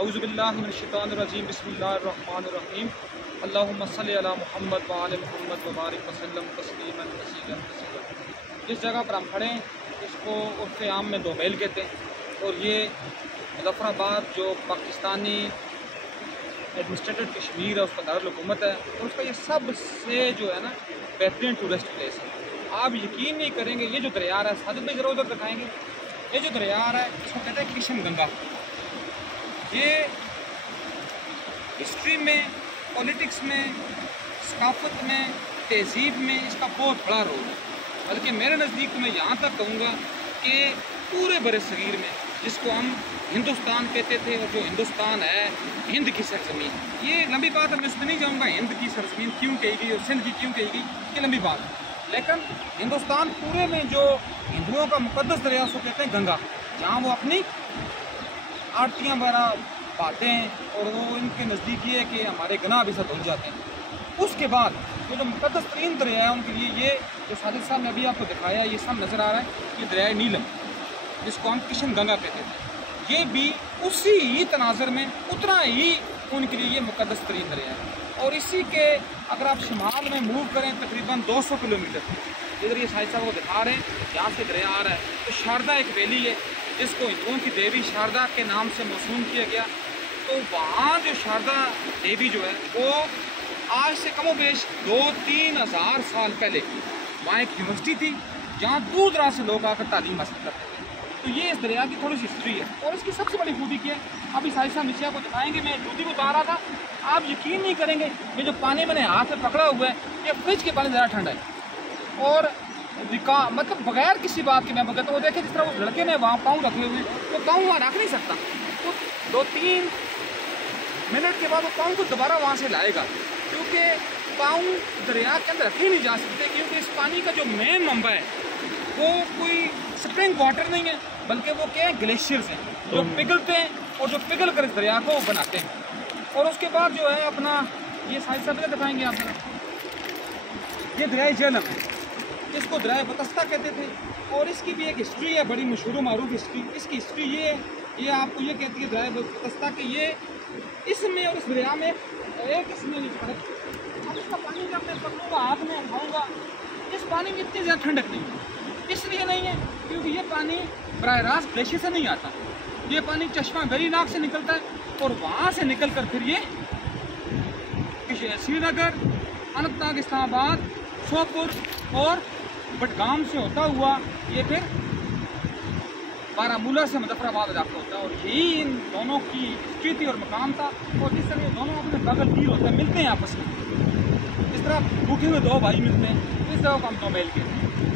औज़ुबिल्लाहि मिनश्शैतानिर्रजीम बिस्मिल्लाहिर्रहमानिर्रहीम अल्लाहुम्मा सल्लि अला मुहम्मद व आले मुहम्मद व बारिक वसल्लम तस्लीमन कसीरन कसीरन। जिस जगह पर हम खड़े हैं इसको उर्फ़ आम में दो मेल कहते हैं और ये मुज़फ़्फ़राबाद जो पाकिस्तानी एडमिनिस्ट्रेटेड कश्मीर है उसका दारुल-हुकूमत है और उसका ये सबसे जो है ना बेहतरीन टूरिस्ट प्लेस है। आप यकीन नहीं करेंगे, ये जो दरिया है सादिक भाई ज़रा उधर दिखाएंगे, ये जो दरिया है इसको कहते हैं किशन गंगा। ये हिस्ट्री में, पॉलिटिक्स में, सकाफत में, तहजीब में इसका बहुत बड़ा रोल है। बल्कि मेरे नज़दीक मैं यहाँ तक कहूँगा कि पूरे बरसगीर में जिसको हम हिंदुस्तान कहते थे और जो हिंदुस्तान है हिंद की सरजमीन, ये लंबी बात है, मैं उसमें नहीं जाऊँगा हिंद की सरजमीन क्यों कही गई और सिंध की क्यों कही गई, ये लंबी बात है। लेकिन हिंदुस्तान पूरे में जो हिंदुओं का मुक़द्दस दरिया उसको कहते हैं गंगा, जहाँ वो अपनी आरतियाँ वगैरह पाते हैं और वो इनके नज़दीक ये है कि हमारे गुनाह भी सब धुल जाते हैं। उसके बाद ये जो मुक़द्दस तरीन दरिया है उनके लिए ये जो सादिक साहब ने अभी आपको दिखाया ये सब नज़र आ रहा है, ये दरिया नीलम जिसको हम किशन गंगा कहते थे, ये भी उसी ही तनाज़र में उतना ही उनके लिए ये मुक़द्दस तरीन दरिया है। और इसी के अगर आप शुमाल में मूव करें तकरीबन 200 किलोमीटर, इधर ये साहिब साहब को दिखा रहे हैं यहाँ से दरिया आ रहा है, तो शारदा एक वैली है जिसको हिंदुओं की देवी शारदा के नाम से मौसूम किया गया। तो वहाँ जो शारदा देवी जो है वो आज से कमो बेश 2-3 हज़ार साल पहले वहाँ एक यूनिवर्सिटी थी जहाँ दूर दराज से लोग आकर तालीम हासिल करते थे। तो ये इस दरिया की थोड़ी सी हिस्ट्री है और इसकी सबसे बड़ी खूबी क्या है, अभी साहिब साहब नीचे आपको दिखाएंगे। मैं जूती को उतार रहा था, आप यकीन नहीं करेंगे ये जो पानी मैंने हाथ में पकड़ा हुआ है ये फ्रिज के पानी ज़्यादा ठंडा है और मतलब बगैर किसी बात के मैं कहता हूँ, देखें जिस तरह उस लड़के ने वहाँ पाँव रखे हुए वो पाँव वहाँ रख नहीं सकता, तो 2-3 मिनट के बाद वो पाँव को दोबारा वहाँ से लाएगा, क्योंकि पाँव दरिया के अंदर रखे नहीं जा सकते, क्योंकि इस पानी का जो मेन मंबा है वो कोई स्प्रिंग वाटर नहीं है बल्कि वो क्या है ग्लेशियर्स हैं जो पिघलते हैं और जो पिघल कर इस दरिया को बनाते हैं। और उसके बाद जो है अपना ये साइड सब दिखाएंगे आप, ये दरिया झेलम है, इसको दरिया बतस्ता कहते थे और इसकी भी एक हिस्ट्री है बड़ी मशहूर मारूफ हिस्ट्री। इसकी हिस्ट्री ये है, ये आपको ये कहती है दरिया बतस्ता कि ये इसमें और इस दरिया में एक इसमें फर्क। अब इसका पानी जब मैं पकड़ूँगा हाथ में उठाऊँगा, इस पानी में इतनी ज़्यादा ठंडक नहीं है, इसलिए नहीं है क्योंकि ये पानी बराह रास्त ग्लेशियर से नहीं आता, ये पानी चश्मा वेरीनाग से निकलता है और वहाँ से निकल कर फिर ये श्रीनगर, अनंतनाग, इस्लामाबाद, सोपुर और बडगाम से होता हुआ ये फिर बारामूला से मुज़फ़्फ़राबाद दाखिल होता है। और यही इन दोनों की हिस्ट्री थी और मकाम था। और जिस तरह ये दोनों अपने बगल कील होते हैं, मिलते हैं आपस में, इस तरह भूखे हुए दो भाई मिलते हैं, इस तरह को हम दो मेल के